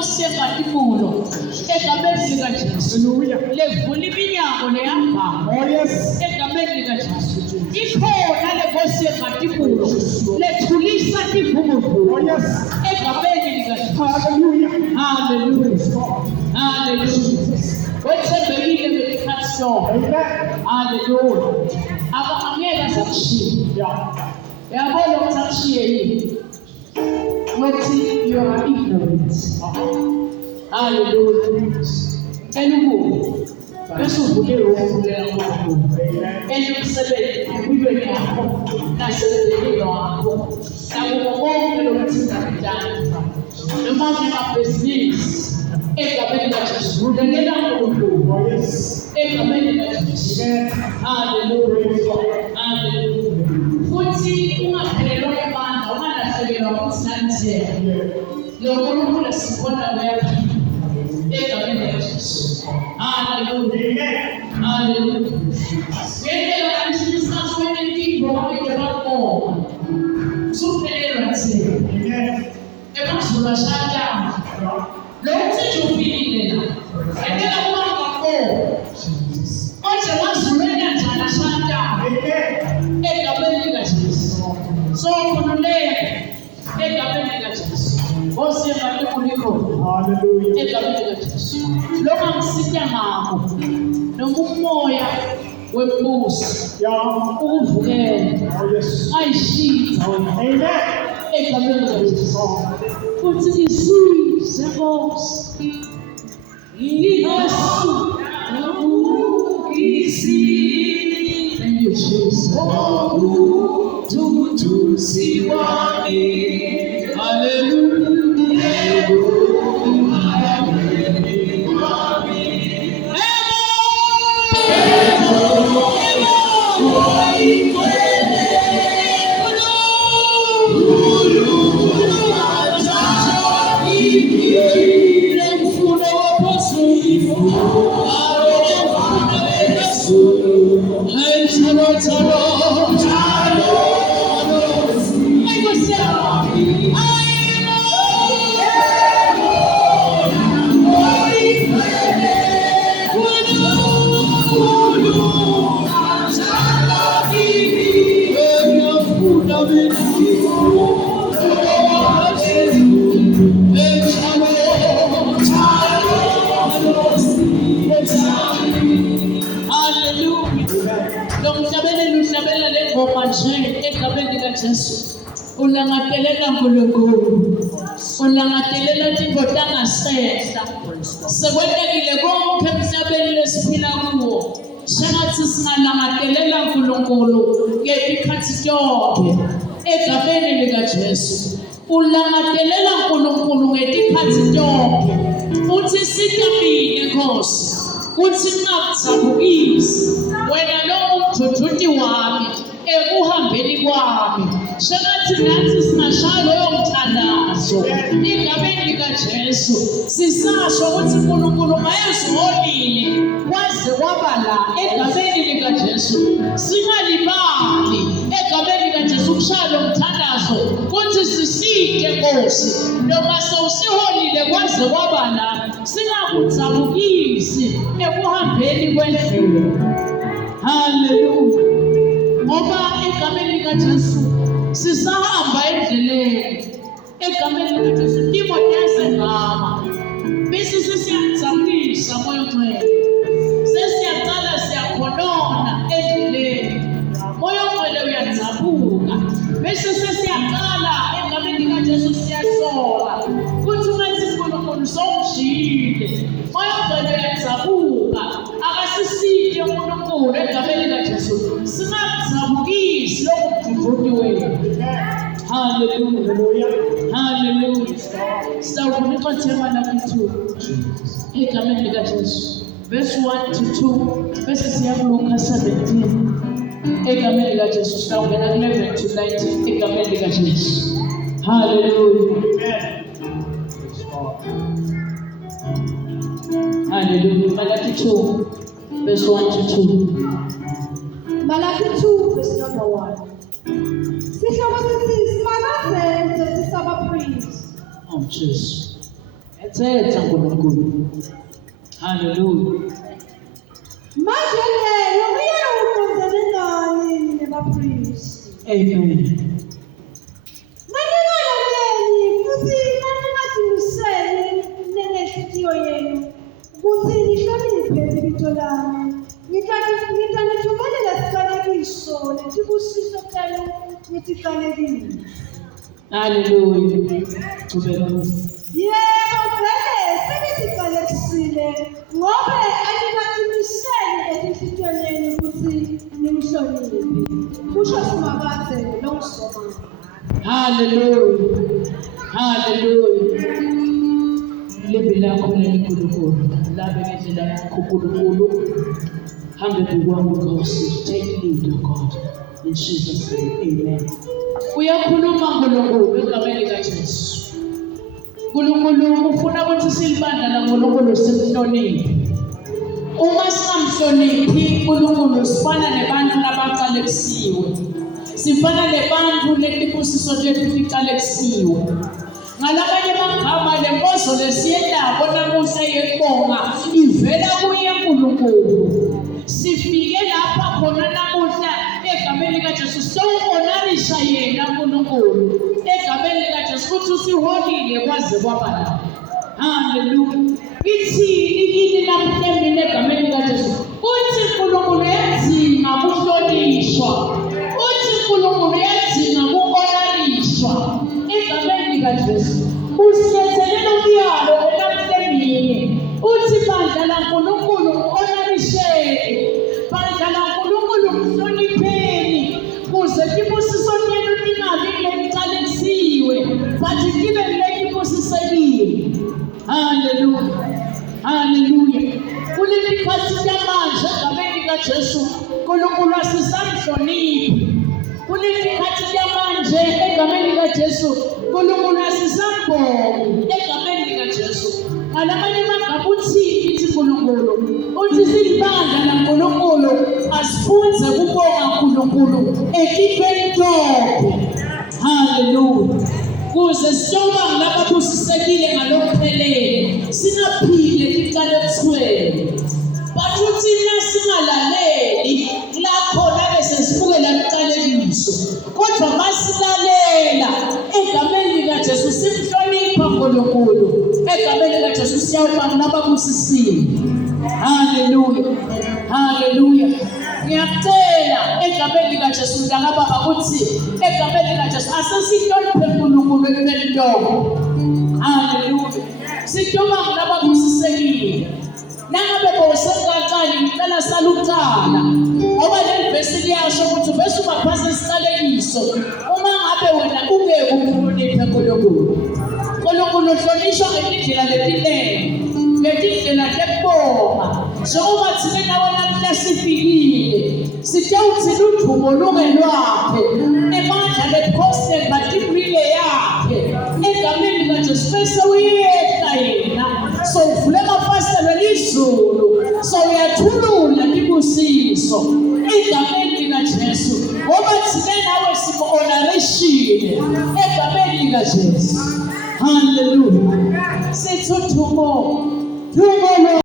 lenkosi engadimulo egameni likaJesu levula iminyango leyabhanga egameni likaJesu. Ikhona lenkosi engadimulo lethulisa ivumuvulu egameni likaJesu. Hallelujah. Wethembekile ngesikhathi sonke. Hallelujah. Angeke asakushiye. Yabona ukuthi akushiye yini? Wethi you are ignorant. Hallelujah. Elubulo bese uvule ukuvulela kwakhona. Elukusebenza empilweni yakho nasempilweni wakho. Nakubo konke lokuthinta kudala. Noma kunamabhizinisi egameni likaJesu ungena kuNkulunkulu. Egameni likaJesu. Hallelujah. Futhi ungaphelelwa amandla, ungalahlekelwa ukusinanzela. Lokho uNkulunkulu sibona kuyaphila. Egameni likaJesu. Hallelujah. Ngeke anisisaso enenkingo abekebakho. Suphelelwa nje. Emazulu ashaya. Lokho ufilile la. Ngeke kubanga ko. Oje mazulu enjani ashaya. Egameni likaJesu. So khululeke egameni likaJesu. Osiyema kuliko. Hallelujah. Egameni likaJesu. Lokho ngisitya ngakho. Noma umoya wembusi. Uvukele. Ayishitha wena. Amen. Egameni likaJesu. Futhi isize Nkosi. Yesu. Thank you, Jesus. Ulangatelela Nkulunkulu. Ulangatelela tindota ngasehla. Sekwenekile konke emhlabeni lesiphila kuwo. Sengathi singalangatelela Nkulunkulu ngezikhathi zonke. Egameni likaJesu. Ulangatelela Nkulunkulu ngezikhathi zonke. Uthi sitamile Nkosi. Uthi ngakuzabukisi. Wena lo mthuthuthi wami ekuhambeni kwami. Sengathi nathi singashayo loyo mthandazo egameni likaJesu. Sisasho ukuthi uNkulunkulu mayezolile kwaze kwaba la egameni likaJesu. Singalibali egameni likaJesu kushaya lo mthandazo ukuthi siside Nkosi. Noma sewusiholile kwaze kwaba la singakudzabukisi ekuhambeni kwendlela. Hallelujah. Ngoba egameni likaJesu sisahamba endleleni. Egameni likaJesu Timotheze ngama. Bese sesiyajabulisa moyo ngcwele. Sesiyaqala siyakhonona endleleni. Moyo ngcwele uyajabuka. Bese sesiyaqala egameni likaJesu siyasola. Kuthi manje uNkulunkulu somshile. Moyo ngcwele uyajabuka. Akasisike uNkulunkulu egameni likaJesu. Singazabukisi lokudududi wena. Hallelujah. Hallelujah. Sawukunika thema lakithu. Egameni likaJesu. Verse 1 to 2. Verse siyakuLuka 17. Egameni likaJesu. Sawungena 11 to 19. Egameni likaJesu. Hallelujah. Hallelujah. Malachi 2. Verse 1 to 2. Malachi 2, verse number 1. Sihloko sithi Manase is the summer priest. Oh, Jesus. Thetha nkulunkulu. Hallelujah. Manje lo uyenze nani nabapriest. Amen. Naningalalela futhi ningathimisele nenhliziyo yenu ukuthi nihloniphe ibizo lami. Ngitanithumelela siqalekiso nesibusiso senu nisiqalekile. Hallelujah. Qhubeka. Yebo vele sebesiqalekisile ngoba aningathimisele enhliziyweni yenu ukuthi nimhloniphe. Kusho Simakade lo ngisoma. Hallelujah. Hallelujah. Libe lakho lenkulunkulu. Labe ngendlela yakho nkulunkulu. Hambe kwami Nkosi. Take lead, oh God. In Jesus' name. Amen. Uyakhuluma nkulunkulu egameni likaJesu. Nkulunkulu ufuna ukuthi silibandla laNkulunkulu simhloniphe. Uma singamhloniphi uNkulunkulu sifana nebantu labaqalekisiwe. Sifana nebantu letibusiso lethu liqalekisiwe. Ngalabanye amagama lenkozo lesiyendabo namuhla yebonga ivela kuye uNkulunkulu. Sifike lapha khona namuhla egameni likaJesu sowuhonarisha yena uNkulunkulu. Egameni likaJesu futhi usiholile kwaze kwaba la. Hallelujah. Ithini kini lapha emini egameni likaJesu. Uthi uNkulunkulu yenzima ukuhlonishwa. Uthi uNkulunkulu yenzima ukuhonariswa. Egameni likaJesu. Usiyethelela umyalo lapha emini. Uthi bandla laNkulunkulu uhonarishe. Bandla laNkulunkulu mhlonipheni. Kuze tibusiso lenu tingabi liqalekisiwe. Bathi kibe libusisekile. Hallelujah. Hallelujah. Kuleli khathi lamanje egameni likaJesu uNkulunkulu asisamhloniphi. Kuleli khathi lamanje egameni likaJesu uNkulunkulu asisambongi egameni likaJesu. Ngalamanye amagama uthini ithi uNkulunkulu? Uthi silibandla laNkulunkulu asifunze kubonga uNkulunkulu ekipeni lonke. Hallelujah. Kuze siyoba ngababusisekile ngalokuphelele singaphile liqalekisweni. Bathi thina singalaleli lakhona bese sibukela liqalekiso. Kodwa masilalela egameni likaJesu simhlonipha uNkulunkulu. Egameni likaJesu siyawuba ngababusisiwe. Hallelujah. Hallelujah. Ngiyacela egameni likaJesu ngakababa ukuthi egameni likaJesu asesihloniphe uNkulunkulu ekupheleni lonke. Hallelujah. Sithoba ngababusisekile. Nangabe bowusengaqali ngicela saluqala. Ngoba le verse liyasho ukuthi bese ubaphasa isiqalekiso. Uma ngabe wena ungeke umhloniphe uNkulunkulu. uNkulunkulu uhlonishwa ngendlela letinene. Ngendlela lekubonga. Njengoba thina nawe namhla sifikile. Sithe uthi ludumo lungelwakhe. Emandla lephosteli badibrile yakhe. Egameni likaJesu bese uyehla yena. So uvule amafasitela elizulu. So uyathulula ibusiso. Egameni likaJesu. Ngoba thina nawe simu-honorishile. Egameni likaJesu. Hallelujah. Sithi udumo.